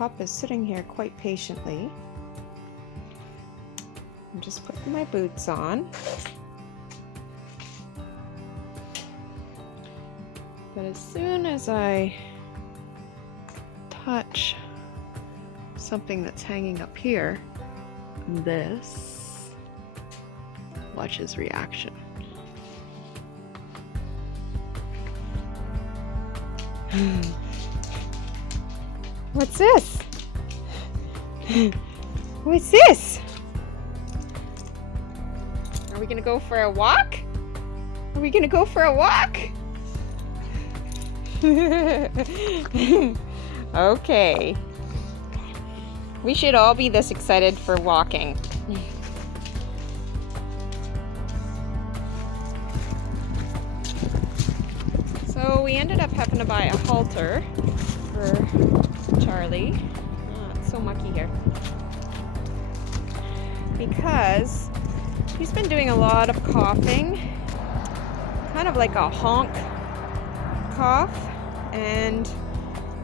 pup is sitting here quite patiently. I'm just putting my boots on. But as soon as I touch something that's hanging up here, this, watch his reaction. What's this? What's this? Are we gonna go for a walk? Are we gonna go for a walk? Okay. We should all be this excited for walking. So we ended up having to buy a halter for Charlie. Oh, it's so mucky here. Because he's been doing a lot of coughing, kind of like a honk cough, and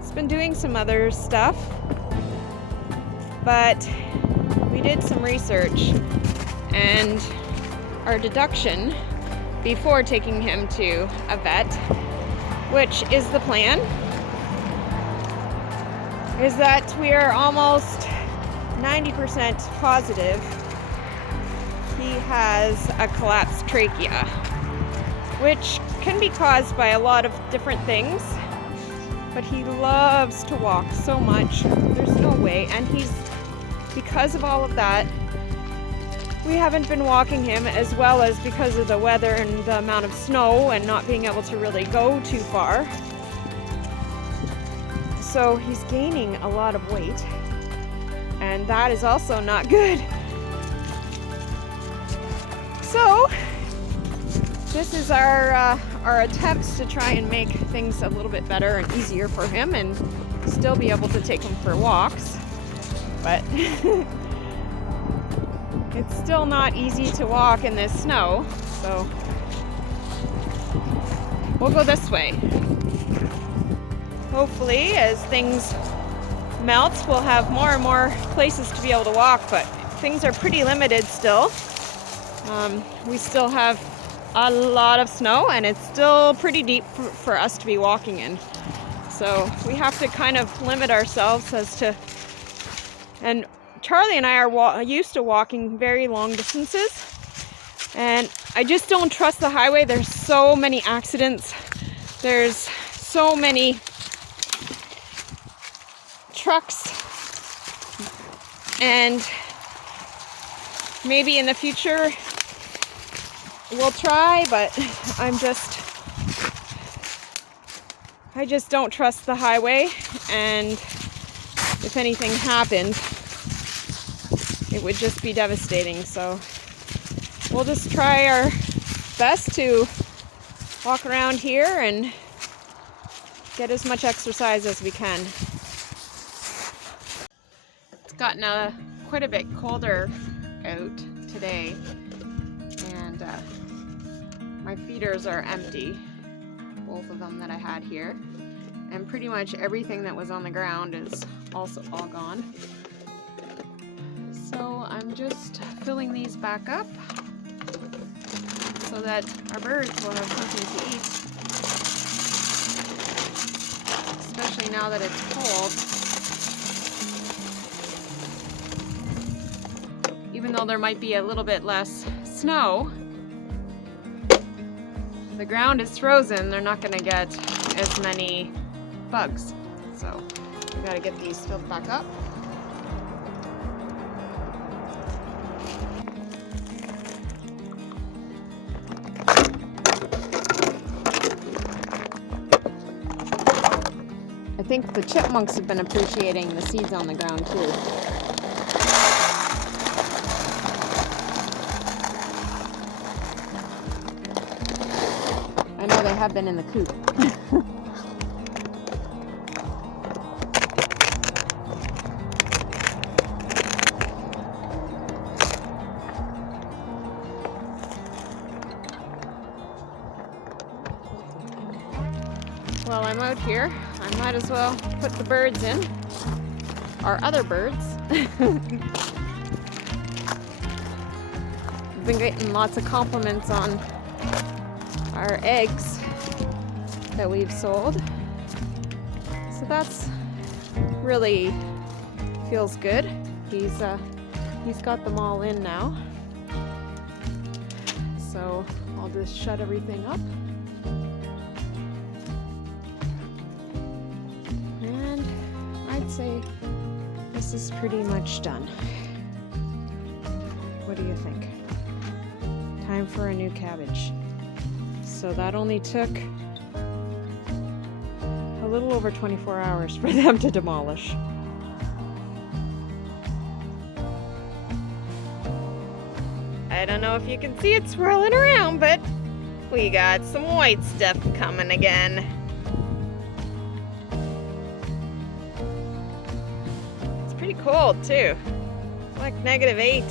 he's been doing some other stuff. But we did some research, and our deduction before taking him to a vet, which is the plan, is that we are almost 90% positive he has a collapsed trachea, which can be caused by a lot of different things, but he loves to walk so much, there's no way, and because of all of that, we haven't been walking him, as well as because of the weather and the amount of snow and not being able to really go too far. So he's gaining a lot of weight, and that is also not good. So this is our attempts to try and make things a little bit better and easier for him and still be able to take him for walks. But it's still not easy to walk in this snow, so we'll go this way. Hopefully, as things melt, we'll have more and more places to be able to walk, but things are pretty limited still. We still have a lot of snow, and it's still pretty deep for us to be walking in. So we have to kind of limit ourselves as to, and Charlie and I are used to walking very long distances, and I just don't trust the highway. There's so many accidents. There's so many trucks, and maybe in the future we'll try, but I just don't trust the highway, and if anything happened, it would just be devastating. So we'll just try our best to walk around here and get as much exercise as we can. It's gotten quite a bit colder out today, and my feeders are empty, both of them that I had here, and pretty much everything that was on the ground is also all gone. So I'm just filling these back up so that our birds will have something to eat, especially now that it's cold. Even though there might be a little bit less snow, the ground is frozen, they're not going to get as many bugs. So we got to get these filled back up. I think the chipmunks have been appreciating the seeds on the ground too. I know they have been in the coop. While I'm out here, I might as well put the birds in. our other birds. We've been getting lots of compliments on our eggs that we've sold. So that's really feels good. He's got them all in now. So I'll just shut everything up. And I'd say this is pretty much done. What do you think? Time for a new cabbage. So that only took a little over 24 hours for them to demolish. I don't know if you can see it swirling around, but we got some white stuff coming again. It's pretty cold too. It's like -8.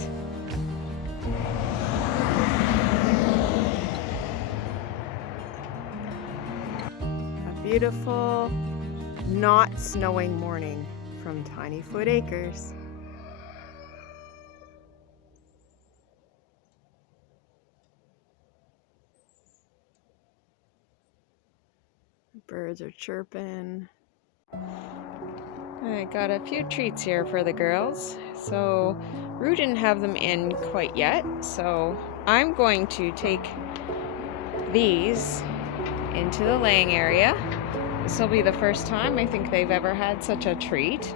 A beautiful, not snowing morning from Tiny Foot Acres. Birds are chirping. I got a few treats here for the girls. So Rue didn't have them in quite yet, so I'm going to take these into the laying area. This will be the first time I think they've ever had such a treat.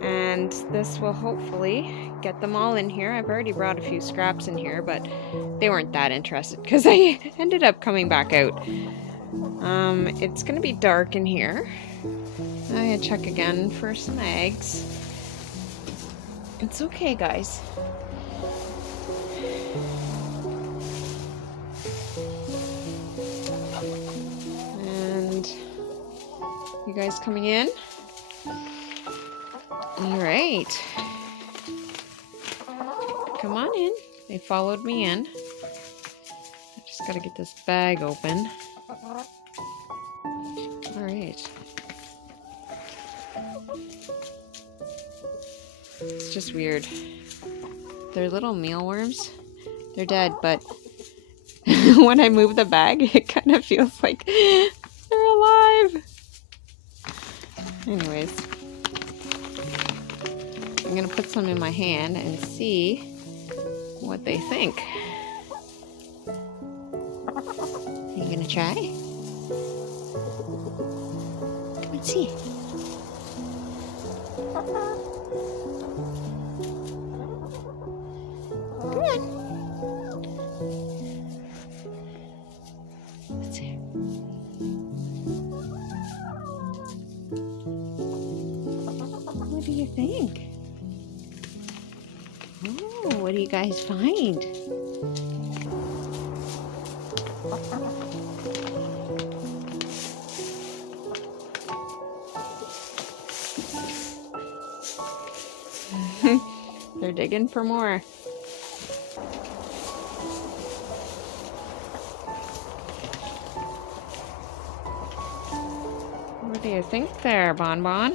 And this will hopefully get them all in here. I've already brought a few scraps in here, but they weren't that interested because I ended up coming back out. It's gonna be dark in here. I'm gonna check again for some eggs. It's okay, guys. And you guys coming in? All right. Come on in. They followed me in. I just gotta get this bag open. All right. It's just weird. They're little mealworms. They're dead, but when I move the bag, it kind of feels like they're alive. Anyways, I'm gonna put some in my hand and see what they think. Are you gonna try? Let's see. Come on. Let's see. What do you think? Oh, what do you guys find? They're digging for more. What do you think there, Bon Bon?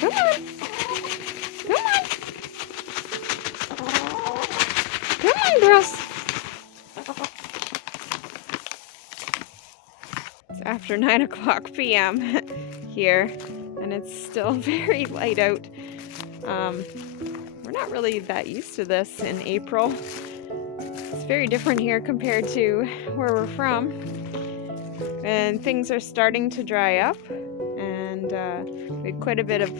Come on! Come on! Come on, girls! It's after 9:00 p.m. here, and it's still very light out. We're not really that used to this in April. It's very different here compared to where we're from. And things are starting to dry up, and we had quite a bit of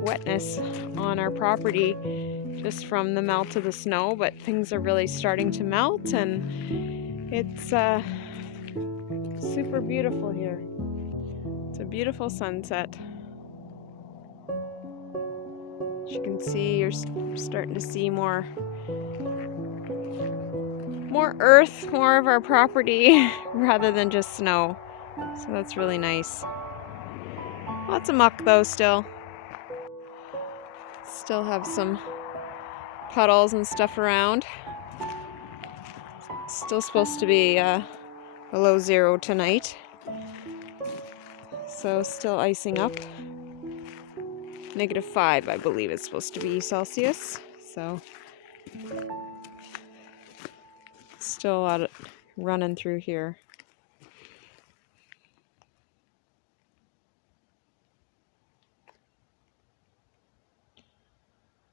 wetness on our property just from the melt of the snow, but things are really starting to melt, and it's super beautiful here. It's a beautiful sunset. As you can see, you're starting to see more earth, more of our property rather than just snow. So that's really nice. Lots of muck though still. Still have some puddles and stuff around. Still supposed to be below 0 tonight. So still icing up. -5, I believe it's supposed to be Celsius. So still a lot of running through here.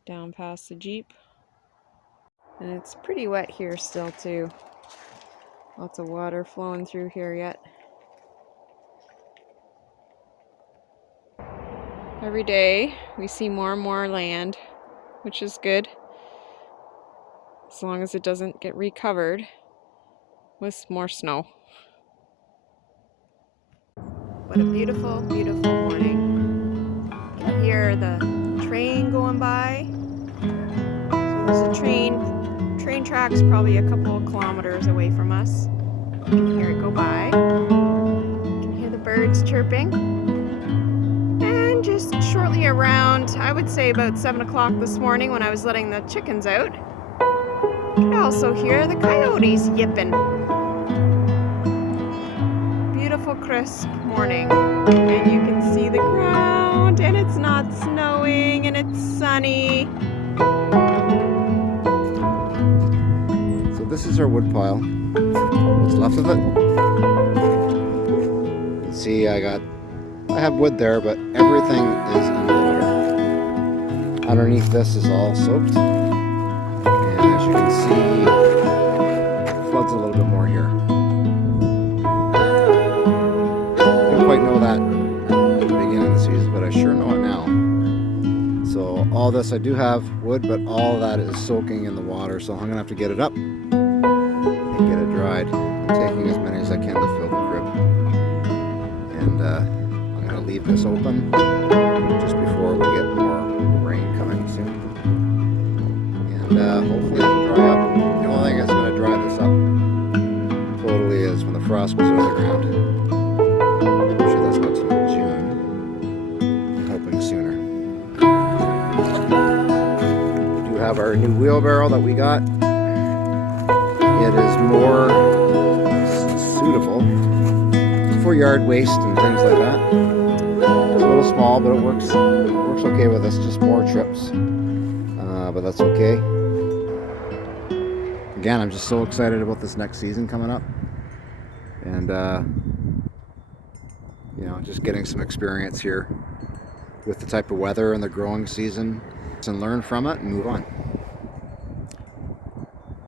Down past the Jeep. And it's pretty wet here still too. Lots of water flowing through here yet. Every day we see more and more land, which is good, as long as it doesn't get recovered with more snow. What a beautiful, beautiful morning. You can hear the train going by. So there's a train tracks probably a couple of kilometers away from us. You can hear it go by. You can hear the birds chirping. And just shortly around, I would say about 7 o'clock this morning when I was letting the chickens out, you can also hear the coyotes yipping. Beautiful crisp morning, and you can see the ground, and it's not snowing, and it's sunny. So this is our wood pile. What's left of it? You can see I have wood there, but everything is in the water. Underneath this is all soaked, and as you can see, it floods a little bit more here. Didn't quite know that at the beginning of the season, but I sure know it now. So all this, I do have wood, but all of that is soaking in the water, so I'm gonna have to get it up and get it dried. I'm taking as many as I can to fill the crib, and I'm gonna leave this open just before we get more rain coming soon, and hopefully it'll dry up. The only thing that's gonna dry this up totally is when the frost goes over the ground. Actually, that's not till June. I'm hoping sooner. We do have our new wheelbarrow that we got. It is more suitable for yard waste and things like that. It's a little small, but it works okay with us. Just more trips, but that's okay. Again, I'm just so excited about this next season coming up, and you know, just getting some experience here with the type of weather and the growing season, and learn from it and move on.